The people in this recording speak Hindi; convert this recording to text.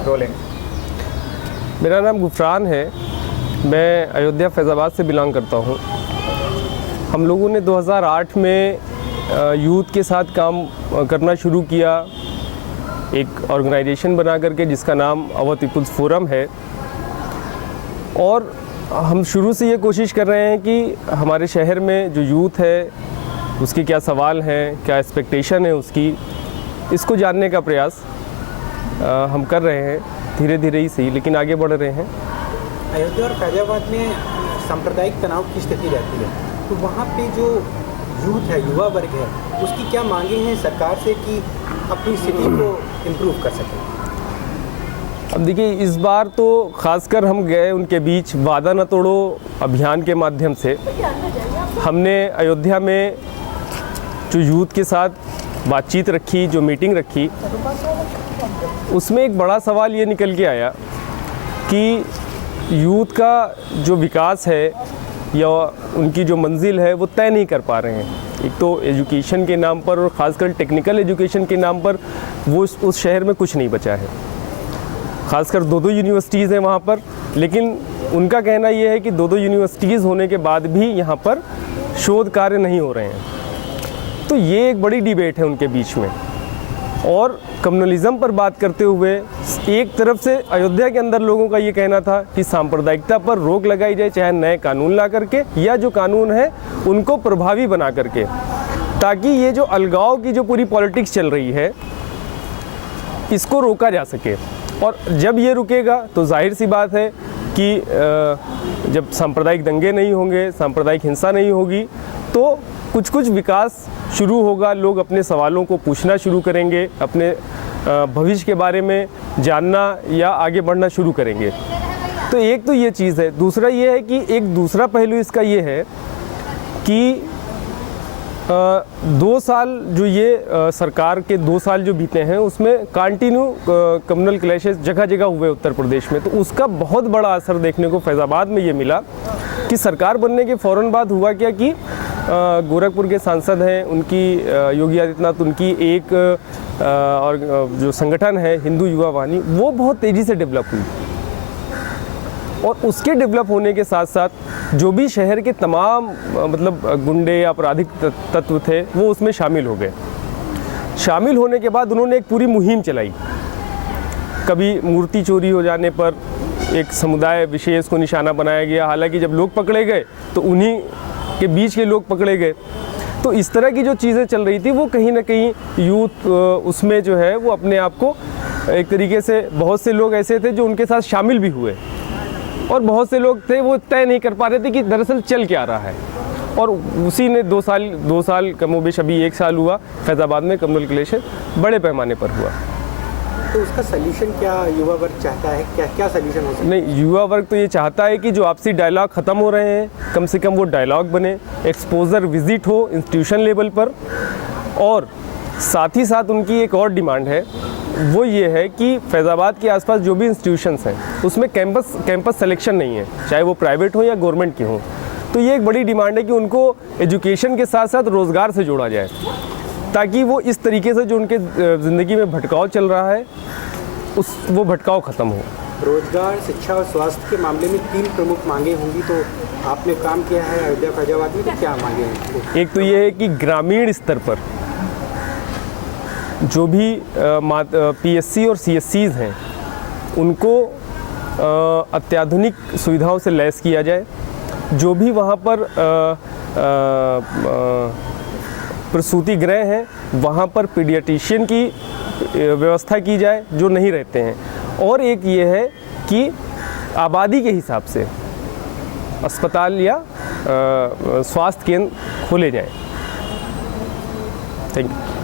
रोलिंग। मेरा नाम गुफरान है, मैं अयोध्या फैज़ाबाद से बिलोंग करता हूँ। हम लोगों ने 2008 में यूथ के साथ काम करना शुरू किया, एक ऑर्गेनाइजेशन बना करके जिसका नाम अवध पीपुल्स फोरम है। और हम शुरू से ये कोशिश कर रहे हैं कि हमारे शहर में जो यूथ है उसके क्या सवाल हैं, क्या एक्सपेक्टेशन है उसकी, इसको जानने का प्रयास हम कर रहे हैं, धीरे धीरे ही सही लेकिन आगे बढ़ रहे हैं। अयोध्या और फैजाबाद में सांप्रदायिक तनाव की स्थिति रहती है, तो वहाँ पे जो यूथ है, युवा वर्ग है, उसकी क्या मांगे हैं सरकार से कि अपनी स्थिति को इम्प्रूव कर सकें? अब देखिए, इस बार तो खासकर हम गए उनके बीच वादा न तोड़ो अभियान के माध्यम से। हमने अयोध्या में जो यूथ के साथ बातचीत रखी, जो मीटिंग रखी, उसमें एक बड़ा सवाल ये निकल के आया कि यूथ का जो विकास है या उनकी जो मंजिल है वो तय नहीं कर पा रहे हैं। एक तो एजुकेशन के नाम पर और ख़ासकर टेक्निकल एजुकेशन के नाम पर वो उस शहर में कुछ नहीं बचा है। खासकर 2 यूनिवर्सिटीज़ हैं वहाँ पर, लेकिन उनका कहना ये है कि 2 यूनिवर्सिटीज़ होने के बाद भी यहाँ पर शोध कार्य नहीं हो रहे हैं। तो ये एक बड़ी डिबेट है उनके बीच में। और कम्युनलिज़म पर बात करते हुए एक तरफ से अयोध्या के अंदर लोगों का ये कहना था कि सांप्रदायिकता पर रोक लगाई जाए, चाहे नए कानून ला करके या जो कानून है उनको प्रभावी बना करके, ताकि ये जो अलगाव की जो पूरी पॉलिटिक्स चल रही है इसको रोका जा सके। और जब ये रुकेगा तो जाहिर सी बात है कि जब सांप्रदायिक दंगे नहीं होंगे, सांप्रदायिक हिंसा नहीं होगी, तो कुछ विकास शुरू होगा। लोग अपने सवालों को पूछना शुरू करेंगे, अपने भविष्य के बारे में जानना या आगे बढ़ना शुरू करेंगे। तो एक तो ये चीज़ है। दूसरा ये है कि एक दूसरा पहलू इसका ये है कि 2 साल जो ये सरकार के 2 साल जो बीते हैं उसमें कंटिन्यू कम्युनल क्लैशेस जगह जगह हुए उत्तर प्रदेश में। तो उसका बहुत बड़ा असर देखने को फैज़ाबाद में ये मिला कि सरकार बनने के फ़ौरन बाद हुआ क्या कि गोरखपुर के सांसद हैं उनकी योगी आदित्यनाथ, उनकी एक और जो संगठन है हिंदू युवा वाहिनी, वो बहुत तेज़ी से डेवलप हुई। और उसके डेवलप होने के साथ साथ जो भी शहर के तमाम मतलब गुंडे या आपराधिक तत्व थे वो उसमें शामिल हो गए। शामिल होने के बाद उन्होंने एक पूरी मुहिम चलाई। कभी मूर्ति चोरी हो जाने पर एक समुदाय विशेष को निशाना बनाया गया, हालांकि जब लोग पकड़े गए तो उन्हीं के बीच के लोग पकड़े गए। तो इस तरह की जो चीज़ें चल रही थी वो कहीं ना कहीं यूथ उसमें जो है वो अपने आप को एक तरीके से, बहुत से लोग ऐसे थे जो उनके साथ शामिल भी हुए और बहुत से लोग थे वो तय नहीं कर पा रहे थे कि दरअसल चल क्या रहा है। और उसी ने 2 साल कमोबेश, अभी 1 साल हुआ, फैज़ाबाद में कम्युनल क्लैश बड़े पैमाने पर हुआ। तो उसका सल्यूशन क्या युवा वर्ग चाहता है? क्या सल्यूशन हो सकता है? नहीं, युवा वर्ग तो ये चाहता है कि जो आपसी डायलॉग ख़त्म हो रहे हैं, कम से कम वो डायलॉग बने, एक्सपोजर विजिट हो इंस्टीट्यूशन लेवल पर। और साथ ही साथ उनकी एक और डिमांड है, वो ये है कि फैज़ाबाद के आसपास जो भी इंस्टीट्यूशंस हैं उसमें कैंपस सिलेक्शन नहीं है, चाहे वो प्राइवेट हो या गवर्नमेंट की हो। तो ये एक बड़ी डिमांड है कि उनको एजुकेशन के साथ साथ रोज़गार से जोड़ा जाए, ताकि वो इस तरीके से जो उनके ज़िंदगी में भटकाव चल रहा है वो भटकाव ख़त्म हो। रोजगार, शिक्षा और स्वास्थ्य के मामले में 3 प्रमुख मांगे होंगी, तो आपने काम किया है अयोध्या फैजाबाद में, तो क्या मांगे हैं? एक तो ये है कि ग्रामीण स्तर पर जो भी PSC और CSCs हैं उनको अत्याधुनिक सुविधाओं से लैस किया जाए। जो भी वहाँ पर प्रसूति गृह हैं वहाँ पर पीडियाट्रिशियन की व्यवस्था की जाए जो नहीं रहते हैं। और एक ये है कि आबादी के हिसाब से अस्पताल या स्वास्थ्य केंद्र खोले जाएं। Thank you.